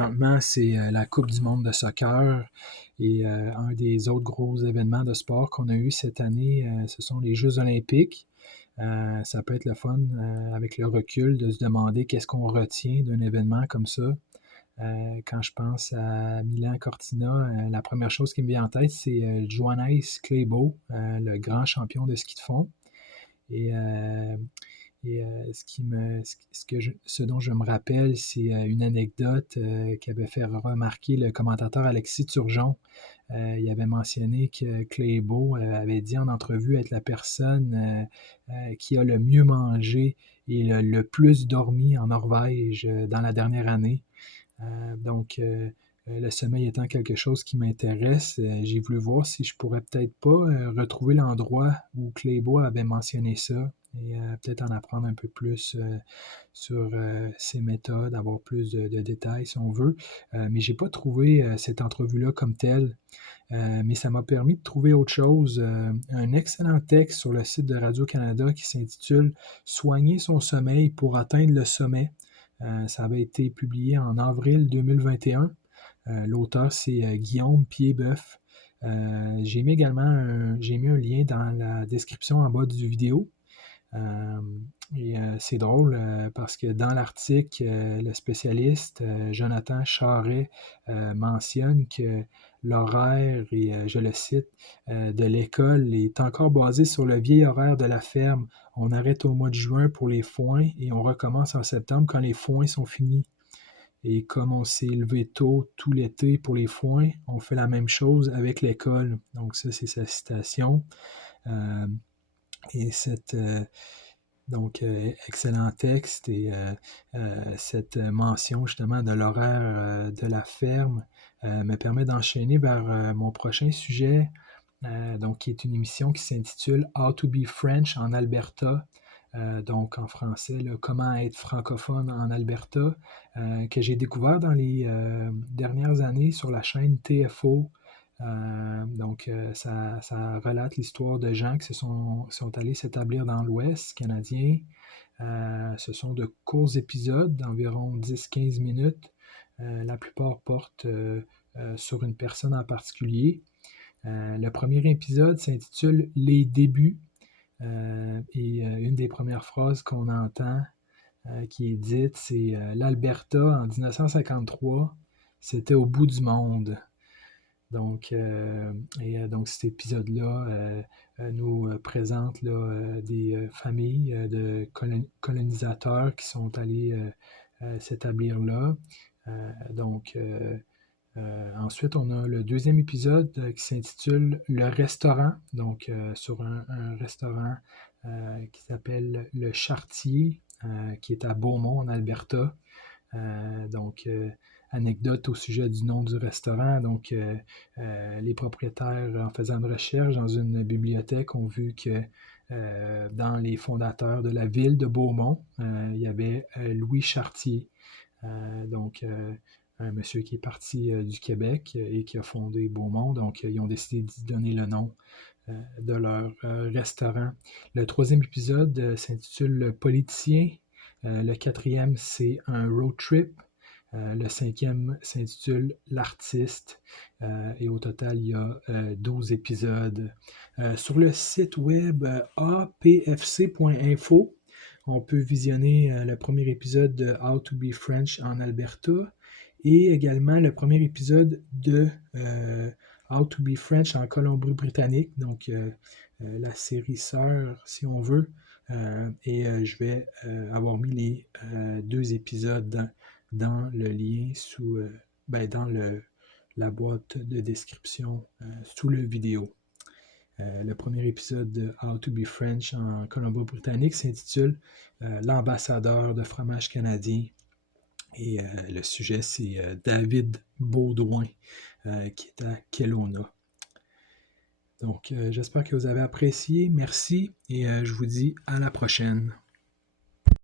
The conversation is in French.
présentement, c'est la Coupe du monde de soccer et un des autres gros événements de sport qu'on a eu cette année, ce sont les Jeux olympiques. Ça peut être le fun avec le recul de se demander qu'est-ce qu'on retient d'un événement comme ça. Quand je pense à Milan Cortina, la première chose qui me vient en tête, c'est Johannes Klébo, le grand champion de ski de fond. Et ce dont je me rappelle, c'est une anecdote qu'avait fait remarquer le commentateur Alexis Turgeon. Il avait mentionné que Klébo avait dit en entrevue être la personne qui a le mieux mangé et le plus dormi en Norvège dans la dernière année. Le sommeil étant quelque chose qui m'intéresse, j'ai voulu voir si je pourrais peut-être pas retrouver l'endroit où Klébo avait mentionné ça et peut-être en apprendre un peu plus sur ses méthodes, avoir plus de détails si on veut. Mais j'ai pas trouvé cette entrevue-là comme telle, mais ça m'a permis de trouver autre chose. Un excellent texte sur le site de Radio-Canada qui s'intitule Soigner son sommeil pour atteindre le sommet. Ça avait été publié en avril 2021. L'auteur, c'est Guillaume Piedboeuf. J'ai mis un lien dans la description en bas du vidéo. C'est drôle parce que dans l'article, le spécialiste Jonathan Charret mentionne que l'horaire, et je le cite, de l'école est encore basé sur le vieil horaire de la ferme. On arrête au mois de juin pour les foins et on recommence en septembre quand les foins sont finis. Et comme on s'est levé tôt tout l'été pour les foins, on fait la même chose avec l'école. Donc ça, c'est sa citation. Euh, et cette... excellent texte et cette mention justement de l'horaire de la ferme me permet d'enchaîner vers mon prochain sujet, qui est une émission qui s'intitule How to be French en Alberta. Donc en français, là, comment être francophone en Alberta, que j'ai découvert dans les dernières années sur la chaîne TFO. Ça relate l'histoire de gens qui sont allés s'établir dans l'Ouest canadien. Ce sont de courts épisodes d'environ 10-15 minutes. La plupart portent sur une personne en particulier. Le premier épisode s'intitule Les débuts. Une des premières phrases qu'on entend qui est dite, c'est l'Alberta en 1953, c'était au bout du monde. Donc cet épisode-là nous présente là, des familles de colonisateurs qui sont allés s'établir là. Ensuite, on a le deuxième épisode qui s'intitule Le restaurant, sur un restaurant qui s'appelle Le Chartier, qui est à Beaumont, en Alberta. Anecdote au sujet du nom du restaurant. Les propriétaires, en faisant une recherche dans une bibliothèque, ont vu que dans les fondateurs de la ville de Beaumont, il y avait Louis Chartier. Un monsieur qui est parti du Québec et qui a fondé Beaumont. Donc, ils ont décidé d'y donner le nom de leur restaurant. Le troisième épisode s'intitule Le politicien. Le quatrième, c'est un road trip. Le cinquième s'intitule L'artiste. Et au total, il y a 12 épisodes. Sur le site web apfc.info, on peut visionner le premier épisode de How to be French en Alberta et également le premier épisode de How to be French en Colombie-Britannique, la série sœur, si on veut. Je vais avoir mis les deux épisodes dans le lien dans la boîte de description sous la vidéo. Le premier épisode de How to be French en Colombie-Britannique s'intitule L'ambassadeur de fromage canadien. Et le sujet, c'est David Baudouin, qui est à Kelowna. Donc, j'espère que vous avez apprécié. Merci et je vous dis à la prochaine.